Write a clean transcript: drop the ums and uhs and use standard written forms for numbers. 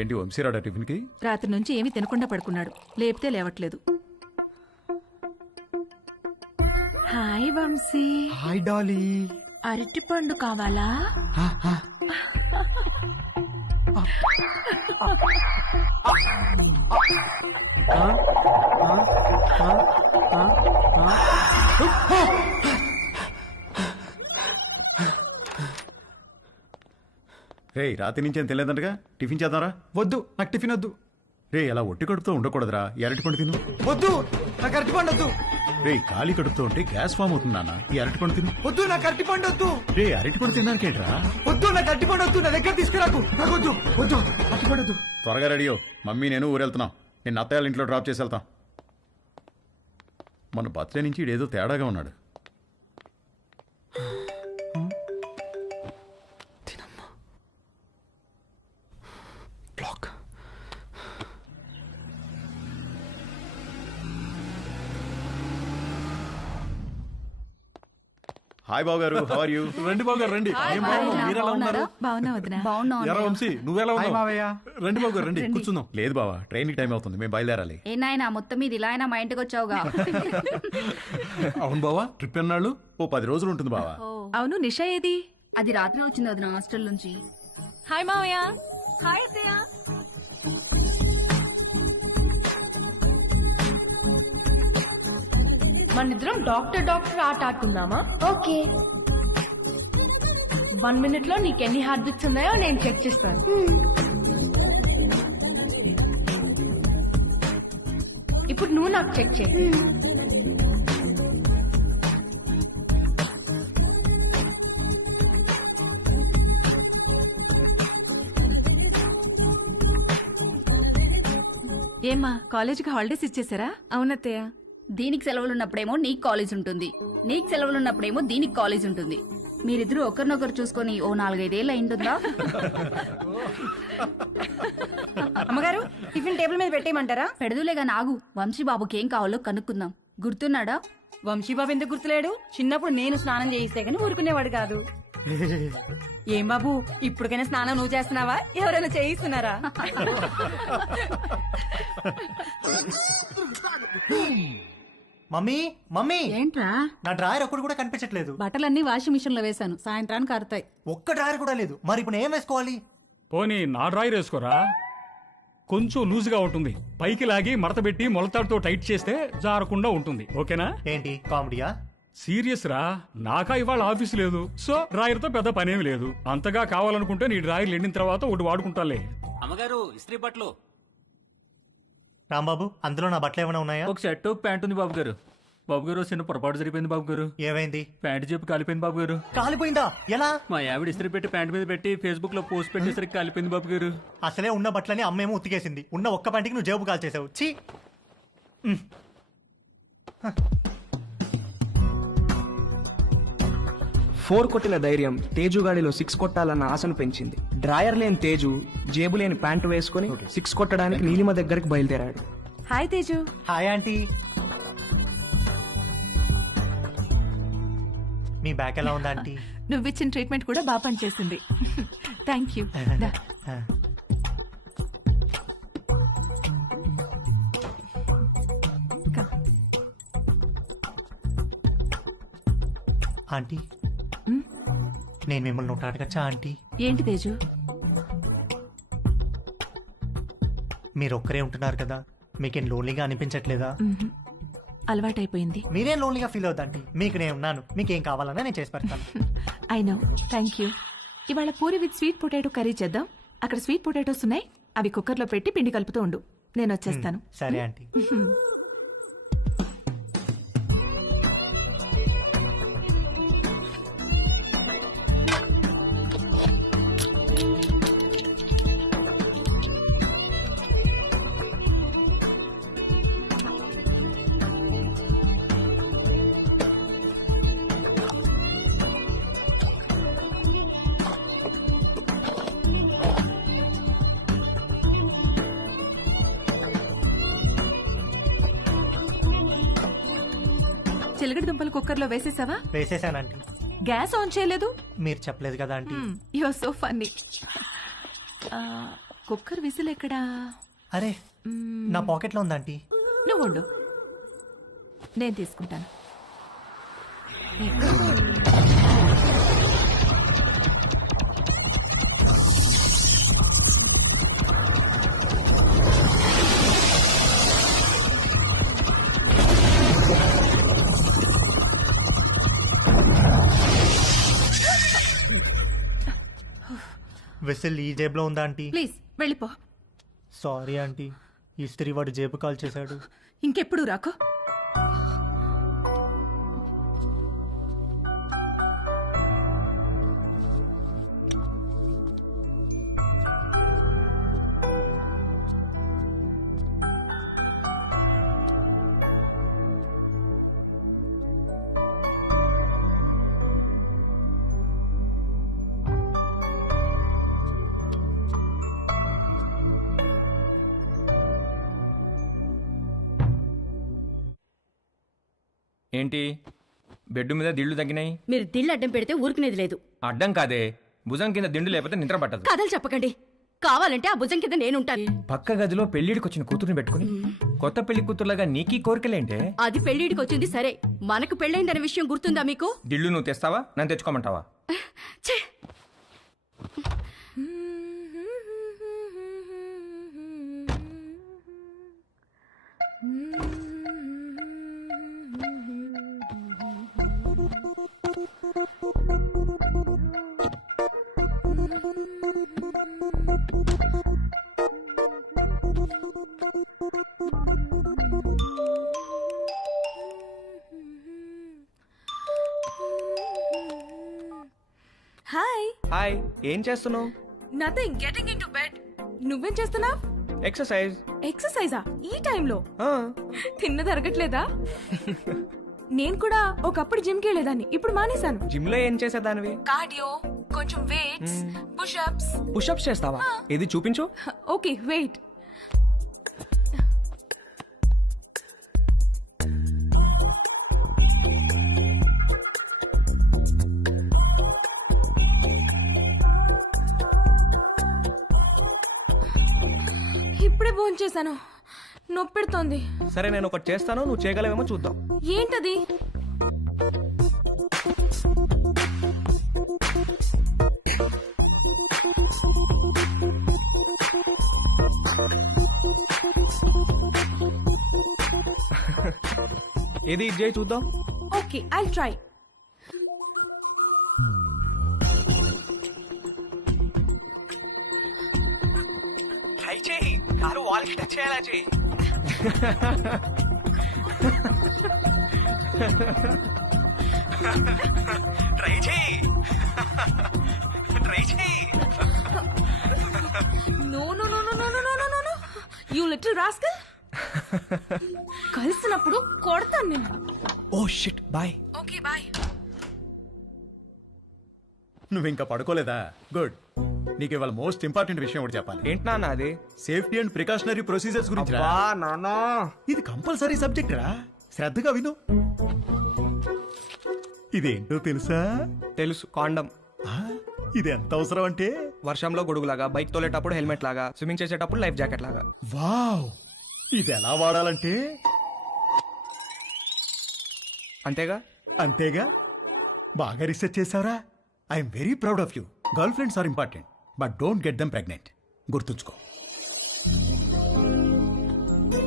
ఏంటి వంశీరాడా టిఫిన్కి? రాత్రి నుంచి ఏమీ తినకుండా పడుకున్నాడు, లేపితే లేవట్లేదు. హాయ్ వంశీ. Hi Dolly. అరటిపండు కావాలా? రే రాత్రి నుంచి ఏం తెలియదంటగా, టిఫిన్ చేద్దాంరా. వద్దు, నాకు టిఫిన్ వద్దు. రే అలా ఒట్టి కడుపుతో ఉండకూడదురా, ఈ అరటిపండు తిను. వద్దు, నాకు అరటిపండు వద్దు. రే ఖాళీ కడుపుతో ఉంటే గ్యాస్ ఫామ్ అవుతుంది నాన్న, ఈ అరటిపండు తిను. వద్దు, నాకు అరటిపండు వద్దు. రే అరటిపండు తిన్నాకేట్రా? వద్దు, నాకు అరటిపండు వద్దు. నా దగ్గర తీసుకురాకు. నాకు వద్దు, వద్దు, అరటిపండు వద్దు. త్వరగా రెడీయో, మమ్మీ నేను ఊరెళ్తున్నాం. నేను అత్తయ్య ఇంట్లో డ్రాప్ చేసి వెళ్తాం. మన బర్త్డే నుంచి ఇడేదో తేడాగా ఉన్నాడు. హాయ్ బాబు గారు, హౌ ఆర్ యూ? రండి బాబు గారు రండి. ఏం బాగున్నావు, మీరు ఎలా ఉన్నారు? బాగున్నా వదినా. ఎరా వంశీ, నువ్వెలా హాయ్ ఉన్నావు? మావయ్య. రండి బాబు గారు రండి, కూర్చుందాం. లేదు బావా, ట్రైన్కి టైం అవుతుంది, మేము బయలుదేరాలి. ఏ నాయనా మొత్తం మీద ఇలా అయినా మా ఇంటికి వచ్చావుగా. అవును బావా, ట్రిప్ ఎన్నాళ్ళు? ఓ 10 రోజులు ఉంటుంది బావా. అవును, నిషా ఏది? అది రాత్రి వచ్చింది వదిన హాస్టల్ నుంచి. హాయ్ మావయ్య. హాయ్ అత్తయ్య. మనిద్దరం డాక్టర్ ఆట ఆడుకుందామా? ఓకే. 1 minute లో నీకు ఎన్ని హార్ట్ బీట్స్ ఉన్నాయో నేను చెక్ చేస్తాను. ఇప్పుడు నువ్వు నాకు చెక్ చేయి. ఏమ్మా, కాలేజీకి హాలిడేస్ ఇచ్చేసారా? అవునత్తయ్య. దీనికి సెలవులు ఉన్నప్పుడేమో నీకు కాలేజ్ ఉంటుంది, నీకు సెలవులు ఉన్నప్పుడేమో దీనికి కాలేజ్ ఉంటుంది. మీరిద్దరూ ఒకరినొకరు చూసుకొని ఓ 4-5 ఏళ్ళు అయింటుందా? అమ్మగారు, టిఫిన్ టేబుల్ మీద పెట్టేయమంటారా? పెడదులేగా నాగు, వంశీబాబుకి ఏం కావాలో కనుక్కుందాం. గుర్తున్నాడా? వంశీబాబు ఎందుకు గుర్తులేడు? చిన్నప్పుడు నేను స్నానం చేయిస్తే గానీ ఊరుకునేవాడు కాదు. ఏం బాబు, ఇప్పటికైనా స్నానం నువ్వు చేస్తున్నావా, ఎవరైనా చేయిస్తున్నారా? మమ్మీ, మమ్మీ, ఏంట్రా? నా డ్రాయర్ ఒక్కడు కూడా కనిపించట్లేదు. బట్టలన్నీ వాషింగ్ మిషన్ లో వేశాను, సాయంత్రానికి ఆరుతాయి. ఒక్క డ్రాయర్ కూడా లేదు. మరి ఇప్పుడు ఏం వేసుకోవాలి? పోనీ నా డ్రాయర్ వేసుకోరా, కొంచెం లూజ్గా ఉంటుంది. పైకి లాగి మడత పెట్టి మొలతాడుతో టైట్ చేస్తే జారకుండా ఉంటుంది. ఓకేనా? ఏంటి కామెడీయా? సీరియస్ రా, నాకా ఇవాళ ఆఫీస్ లేదు, సో డ్రాయర్ తో పెద్ద పనేమి లేదు. అంతగా కావాలనుకుంటే నీ డ్రాయర్ ఎండిన తర్వాత ఒకటి వాడుకుంటాలే. అమ్మగారు, ఇస్త్రీ బట్టలు. రాంబాబు, అందులో నా బట్టలు ఏమైనా ఉన్నాయా? ఒక షర్ట్ ఒక ప్యాంట్ ఉంది బాబు గారు. బాబు గారు, చిన్న పొరపాటు జరిగిపోయింది బాబు గారు. ఏమైంది? ప్యాంట్ చెప్పి కాలిపోయింది బాబు గారు. కాలిపోయిందా? ఎలా? మా ఆవిడ ఇస్త్రీ పెట్టి ప్యాంట్ మీద పెట్టి ఫేస్బుక్ లో పోస్ట్ పెట్టేసరికి కాలిపోయింది బాబు గారు. అసలే ఉన్న బట్టలని అమ్మేమో ఉతికేసింది. ఉన్న ఒక్క ప్యాంటుకి నువ్వు జేబు కాల్చేసావు. ఛీ! 4 కొట్టిన ధైర్యం తేజుగాడిలో 6 కొట్టాలన్న ఆశను పెంచింది. డ్రాయర్ లేని తేజు జేబు లేని ప్యాంటు వేసుకుని 6 కొట్టడానికి నీలిమ దగ్గరికి బయలుదేరాడు. హాయ్ తేజు. Hi aunty. మీ బ్యాక్ ఎలా ఉందా ఆంటీ? నువ్విచ్చిన ట్రీట్మెంట్ కూడా బాగా పనిచేసింది. Thank you. ఆంటీ, నేను మిమ్మల్ని ఒకటి అడగచ్చా ఆంటీ? ఏంటి తేజు? మీరు ఒక్కరే ఉంటున్నారు కదా, మీకేం లోన్లీగా అనిపించట్లేదా? అలవాటైపోయింది. మీరేం లోన్లీగా ఫీల్ అవుతాంటీ, మీకు నేను ఉన్నాను. మీకేం కావాలన్నా నేను చేసి పెడతాను. I know, thank you. ఇవాళ puri with sweet potato curry చేద్దాం. అక్కడ స్వీట్ పొటాటోస్ ఉన్నాయి, అవి కుక్కర్లో పెట్టి పిండి కలుపుతూ ఉండు, నేను వచ్చేస్తాను. సరే ఆంటీ. చిలకడ దుంపలు కుక్కర్లో వేసేసావా? వేసేసానంటీ. గ్యాస్ ఆన్ చేయలేదు? మీరు చెప్పలేదు కదా aunty. You are so funny. Cooker whistle ఎక్కడా? అరే నా పాకెట్లో ఉందా ఆంటీ? నువ్వు ఉండు, నేను తీసుకుంటాను. విసిల్ ఈ జేబులో ఉందా ఆంటీ? ప్లీజ్ వెళ్ళిపో. సారీ ఆంటీ, ఇస్త్రీ వాడు జేబు కాల్ చేశాడు. ఇంకెప్పుడు రాకో. ఏంటి బెడ్ మీద దిళ్ళు తగ్గినాయి? మీరు దిళ్ళు అడ్డం పెడితే ఊరుకునేది లేదు. అడ్డం కాదే, భుజం కింద దిండు లేకపోతే నిద్ర పట్టదు. కథలు చెప్పకండి, కావాలంటే ఆ భుజం కింద నేనుంటాను. పక్క గదిలో పెళ్లిడికి వచ్చిన కూతురుని పెట్టుకుని కొత్త పెళ్లి కూతురులాగా నీకీ కోరికలేంటే? అది పెళ్లిడికి వచ్చింది సరే, మనకు పెళ్ళైందనే విషయం గుర్తుందా మీకు? దిళ్ళు నువ్వు తెస్తావా, నన్ను తెచ్చుకోమంటావా? ఛే! హాయ్. హాయ్, ఏం చేస్తున్నావు? Nothing, getting in to bed. నువ్వేం చేస్తున్నావు? ఎక్సర్సైజ్. ఎక్సర్సైజా ఈ టైంలో? తిన్నది అరగట్లేదా? నేను కూడా ఒకప్పుడు జిమ్కి వెళ్ళేదాన్ని, ఇప్పుడు మానేశాను. జిమ్ లో ఏం చేసేదానివి? కార్డియో, కొంచెం వెయిట్స్, పుషప్స్. పుషప్స్ చేస్తావా? ఇది చూపించు. Okay wait. ఇప్పుడే భోంచేశాను, నొప్పెడుతోంది. సరే నేను ఒకటి చేస్తాను, నువ్వు చేయగలవేమో చూద్దాం. ఏంటది? ఏది ఇది చేయి చూద్దాం. Okay I try. ట్రై చేయి, కారు వాల్కి టచ్ చేయాలా చేయి. ట్రై చేయి, ట్రై చేయి. No no no no no no no no no, you little rascal. కలిసినప్పుడు కొడతాను నేను. Oh shit, bye. Okay bye. నువ్వు ఇంకా పడుకోలేదా? గుడ్. నీకు ఇవాళ మోస్ట్ ఇంపార్టెంట్ విషయం ఒకటి చెప్పాలి. ఏంటి నాన్న అది? సేఫ్టీ అండ్ ప్రికాషనరీ ప్రొసీజర్స్ గురించి రా. అబ్బా నాన్నా, ఇది కంపల్సరీ సబ్జెక్ట్ రా, శ్రద్ధగా విను. ఇదేంటో తెలుసా? తెలుసు, కాండం. ఆ, ఇది ఎంత అవసరం అంటే వర్షంలో గొడుగులాగా, బైక్ తోలేటప్పుడు హెల్మెట్ లాగా, స్విమ్మింగ్ చేసేటప్పుడు లైఫ్ జాకెట్ లాగా. వావ్, ఇది ఎలా వాడాలంటే అంతేగా? అంతేగా. బాగా రీసెర్చ్ చేసావురా. I'm very proud of you. Girlfriends are important, but don't get them pregnant. గుర్తుంచుకో.